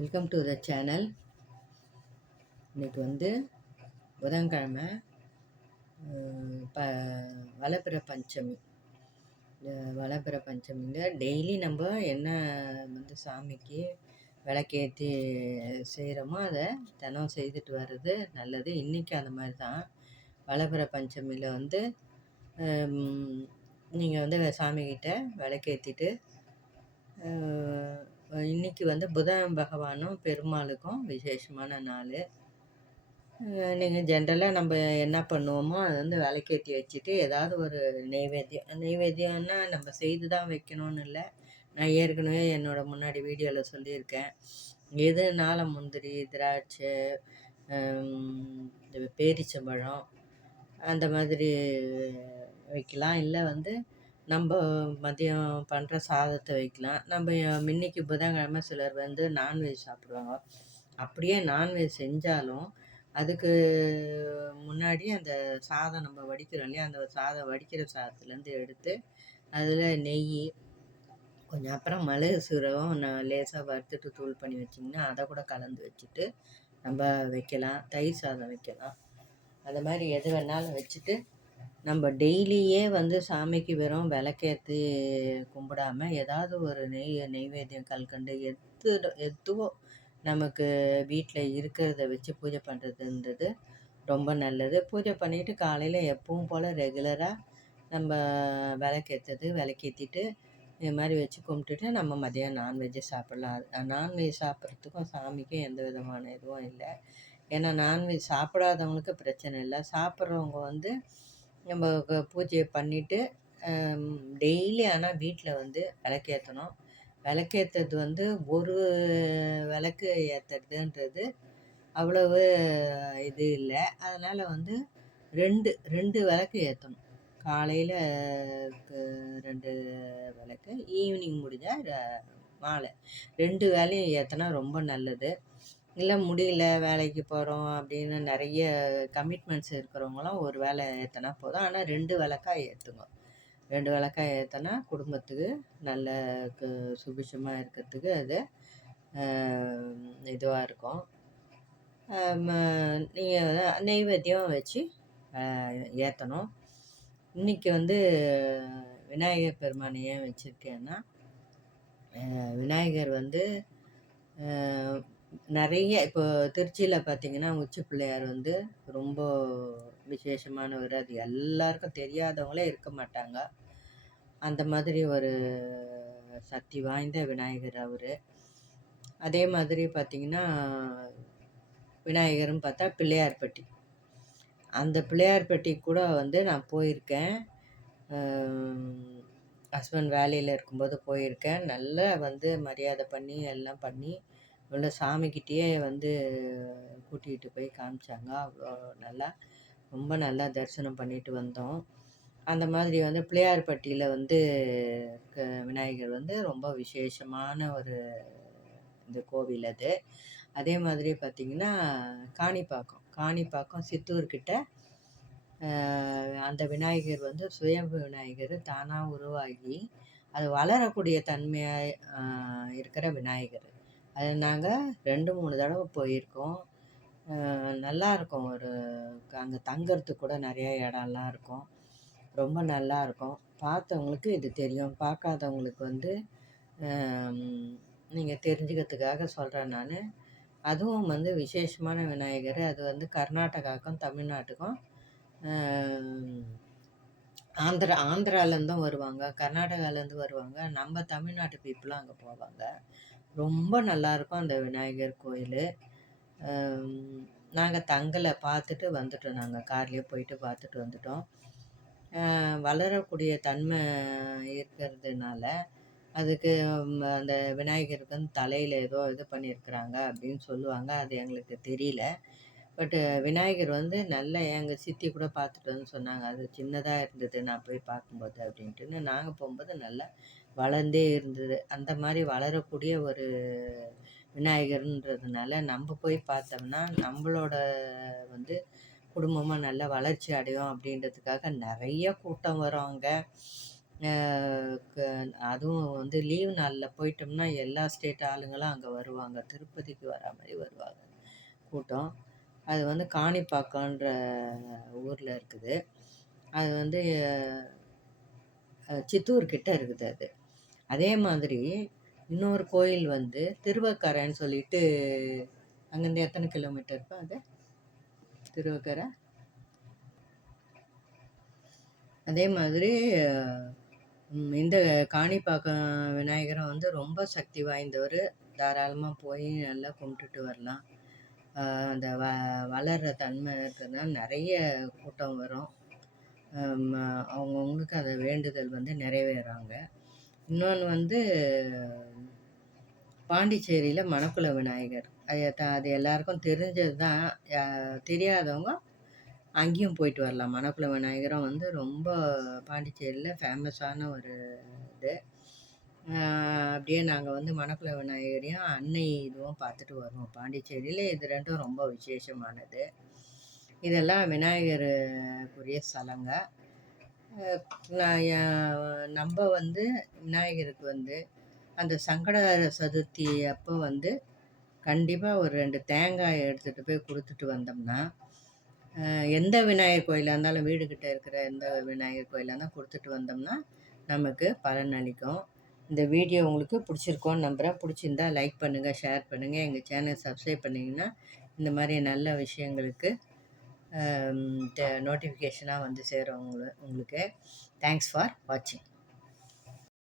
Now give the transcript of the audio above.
Welcome to the channel இன்னைக்கு வந்து புதன்கிழமை ப வளப்பிற பஞ்சமி. இந்த வளப்பிற பஞ்சமியில் டெய்லி நம்ம என்ன வந்து சாமிக்கு விளக்கேற்றி செய்கிறோமோ அதை தினம் செய்துட்டு வர்றது நல்லது. இன்றைக்கி அந்த மாதிரி தான் வளப்பிற பஞ்சமியில் வந்து நீங்கள் வந்து சாமிக்கிட்ட விளக்கேற்றிட்டு இன்றைக்கி வந்து புதன் பகவானும் பெருமாளுக்கும் விசேஷமான நாள். நீங்கள் ஜென்ரலாக நம்ம என்ன பண்ணுவோமோ அதை வந்து விளக்கேற்றி வச்சுட்டு ஏதாவது ஒரு நெய்வேத்தியம். நெய்வேத்தியம்னா நம்ம செய்து தான் வைக்கணும்னு இல்லை. நான் ஏற்கனவே என்னோட முன்னாடி வீடியோவில் சொல்லியிருக்கேன். எதுனால முந்திரி திராட்சை இந்த பேரிச்சம்பழம் அந்த மாதிரி வைக்கலாம். இல்லை வந்து நம்ம மதியம் பண்ணுற சாதத்தை வைக்கலாம். நம்ம முன்னைக்கு புதன்கிழமை சிலர் வந்து நான்வெஜ் சாப்பிடுவாங்க. அப்படியே நான்வெஜ் செஞ்சாலும் அதுக்கு முன்னாடி அந்த சாதம் நம்ம வடிக்கிறோம் இல்லையா? அந்த சாதம் வடிக்கிற சாதத்துலேருந்து எடுத்து அதில் நெய் கொஞ்சம் அப்புறம் மிளகு சீரகம் நான் லேசாக வறுத்துட்டு தூள் பண்ணி வச்சிங்கன்னா அதை கூட கலந்து வச்சுட்டு நம்ம வைக்கலாம். தயிர் சாதம் வைக்கலாம். அந்த மாதிரி எது வேணாலும் வச்சுட்டு நம்ம டெய்லியே வந்து சாமிக்கு வெறும் விளக்கேற்றி கும்பிடாம ஏதாவது ஒரு நெய் நெய்வேத்தியம் கல்கண்டு எது எதுவோ நமக்கு வீட்டில் இருக்கிறத வச்சு பூஜை பண்ணுறதுன்றது ரொம்ப நல்லது. பூஜை பண்ணிவிட்டு காலையில் எப்பவும் போல் ரெகுலராக நம்ம விளக்கேற்றது விளக்கேற்றிட்டு இது மாதிரி வச்சு கும்பிட்டுட்டு நம்ம மதியம் நான்வெஜ்ஜை சாப்பிட்லாம். நான்வெஜ் சாப்பிட்றதுக்கும் சாமிக்கும் எந்த விதமான இதுவும் இல்லை. ஏன்னா நான்வெஜ் சாப்பிடாதவங்களுக்கு பிரச்சனை இல்லை. சாப்பிட்றவங்க வந்து நம்ம பூஜையை பண்ணிவிட்டு டெய்லி ஆனால் வீட்டில் வந்து விளக்கேற்றணும் விளக்கேற்றுறது வந்து ஒரு விளக்கு ஏற்றுறதுன்றது அவ்வளவு இது இல்லை. அதனால் வந்து ரெண்டு ரெண்டு விளக்கு ஏற்றணும் காலையில் ரெண்டு விளக்கு ஈவினிங் முடிஞ்சால் மாலை. ரெண்டு வேலையும் ஏற்றினா ரொம்ப நல்லது. இல்லை முடியல வேலைக்கு போகிறோம் அப்படின்னு நிறைய கமிட்மெண்ட்ஸ் இருக்கிறவங்களாம் ஒரு வேலை ஏற்றினா போதும். ஆனால் ரெண்டு விளக்கா ஏற்றுங்க ரெண்டு விளக்கா ஏற்றினா குடும்பத்துக்கு நல்ல கு- சுபிஷமாக இருக்கிறதுக்கு அது இதுவாக இருக்கும். நீங்கள் நெய்வேத்தியம் வச்சு ஏற்றணும் இன்னைக்கு வந்து விநாயகர் பெருமானை ஏன் வச்சுருக்கேன்னா விநாயகர் வந்து நிறைய இப்போ திருச்சியில் பார்த்தீங்கன்னா உச்சி பிள்ளையார் வந்து ரொம்ப விசேஷமானவர் அது எல்லாருக்கும் தெரியாதவங்களே இருக்க மாட்டாங்க. அந்த மாதிரி ஒரு சக்தி வாய்ந்த விநாயகர் அவர். அதே மாதிரி பார்த்தீங்கன்னா விநாயகரும் பார்த்தா பிள்ளையார்பட்டி. அந்த பிள்ளையார்பட்டி கூட வந்து நான் போயிருக்கேன். ஹஸ்பண்ட் வேலையில் இருக்கும்போது போயிருக்கேன். நல்லா வந்து மரியாதை பண்ணி எல்லாம் பண்ணி உள்ள சாமிக்கிட்டேயே வந்து கூட்டிகிட்டு போய் காமிச்சாங்க. அவ்வளோ நல்லா ரொம்ப நல்லா தரிசனம் பண்ணிட்டு வந்தோம். அந்த மாதிரி வந்து பிள்ளையார்பட்டியில் வந்து க- விநாயகர் வந்து ரொம்ப விசேஷமான ஒரு இந்த கோவில் அது. அதே மாதிரி பார்த்திங்கன்னா காணிப்பாக்கம். காணிப்பாக்கம் சித்தூர்கிட்ட அந்த விநாயகர் வந்து சுயம்பு விநாயகர் தானாக உருவாகி அது வளரக்கூடிய தன்மையாக இருக்கிற விநாயகர் அது நாங்கள் ரெண்டு மூணு தடவை போயிருக்கோம். நல்லாயிருக்கும் ஒரு அங்கே தங்கிறதுக்கு கூட நிறையா இடம்லாம் இருக்கும். ரொம்ப நல்லா இருக்கும். பார்த்தவங்களுக்கு இது தெரியும். பார்க்காதவங்களுக்கு வந்து நீங்கள் தெரிஞ்சுக்கிறதுக்காக சொல்கிறேன் நான். அதுவும் வந்து விசேஷமான விநாயகர். அது வந்து கர்நாடகாவுக்கும் தமிழ்நாட்டுக்கும் ஆந்திரா ஆந்திராலேருந்தும் வருவாங்க. கர்நாடகாலேருந்து வருவாங்க. நம்ம தமிழ்நாட்டு பீப்புளும் அங்கே போவாங்க. ரொம்ப நல்லாயிருக்கும் அந்த விநாயகர் கோயில். நாங்கள் தங்கலை பார்த்துட்டு வந்துட்டோம் நாங்கள் கார்லேயே போயிட்டு பார்த்துட்டு வந்துட்டோம். வளரக்கூடிய தன்மை இருக்கிறதுனால அதுக்கு அந்த விநாயகருக்கு வந்து தலையில் ஏதோ இது பண்ணியிருக்கிறாங்க அப்படின்னு சொல்லுவாங்க. அது எங்களுக்கு தெரியல. பட்டு விநாயகர் வந்து நல்லா எங்கள் சித்தி கூட பார்த்துட்டு வந்து சொன்னாங்க. அது சின்னதாக இருந்தது. நான் போய் பார்க்கும்போது அப்படின்ட்டுன்னு. நாங்கள் போகும்போது நல்லா வளர்ந்தே இருந்தது. அந்த மாதிரி வளரக்கூடிய ஒரு விநாயகர்ன்றதுனால நம்ம போய் பார்த்தோம்னா நம்மளோட வந்து குடும்பமாக நல்ல வளர்ச்சி அடையும் அப்படின்றதுக்காக நிறைய கூட்டம் வரும் அங்கே. க- அதுவும் வந்து லீவ் நாளில் போயிட்டோம்னா எல்லா ஸ்டேட் ஆளுங்களும் அங்கே வருவாங்க. திருப்பதிக்கு வர மாதிரி வருவாங்க. கூட்டம். அது வந்து காணிப்பாக்கன்ற ஊரில் இருக்குது. அது வந்து சித்தூர் கிட்ட இருக்குது அது. அதே மாதிரி இன்னொரு கோயில் வந்து திருவக்கரைன்னு சொல்லிட்டு அங்கேருந்து எத்தனை கிலோமீட்டர் இருக்கும் அது? திருவக்கரை? அதே மாதிரி இந்த காணிப்பாக்கம் விநாயகரும் வந்து ரொம்ப சக்தி வாய்ந்தவர். தாராளமாக போய் நல்லா கும்பிட்டுட்டு வரலாம். அந்த வ வளர்கிற தன்மை இருக்கிறதுனால நிறைய கூட்டம் வரும். அவங்கவுங்களுக்கு அதை வேண்டுதல் வந்து நிறைவேறாங்க. இன்னொன்று வந்து பாண்டிச்சேரியில் மணக்குள விநாயகர். அது த- அது எல்லாருக்கும் தெரிஞ்சது தான் தெரியாதவங்க அங்கேயும் போயிட்டு வரலாம். மணக்குள விநாயகரும் வந்து ரொம்ப பாண்டிச்சேரியில் ஃபேமஸான ஒரு இது. அப்படியே நாங்கள் வந்து மணக்குள விநாயகரையும் அன்னை இதுவும் பார்த்துட்டு வருவோம். பாண்டிச்சேரியில் இது ரெண்டும் ரொம்ப விசேஷமானது. இதெல்லாம் விநாயகருக்குரிய ஸ்தலங்கள் நம்ம வந்து விநாயகருக்கு வந்து அந்த சங்கடகர சதுர்த்தி அப்போ வந்து கண்டிப்பாக ஒரு ரெண்டு தேங்காய் எடுத்துகிட்டு போய் கொடுத்துட்டு வந்தோம்னா எந்த விநாயகர் கோயிலாக இருந்தாலும் வீடுகிட்ட இருக்கிற எந்த விநாயகர் கோயிலாக இருந்தால் கொடுத்துட்டு வந்தோம்னா நமக்கு பலன் அளிக்கும். இந்த வீடியோ உங்களுக்கு பிடிச்சிருக்கோன்னு நம்புகிறேன் பிடிச்சிருந்தா லைக் பண்ணுங்கள் ஷேர் பண்ணுங்கள் எங்கள் சேனல் சப்ஸ்கிரைப் பண்ணிங்கன்னா இந்த மாதிரி நல்ல விஷயங்களுக்கு நோட்டிஃபிகேஷனாக வந்து சேரும் உங்களுக்கு. உங்களுக்கு தேங்க்ஸ் ஃபார் வாட்சிங்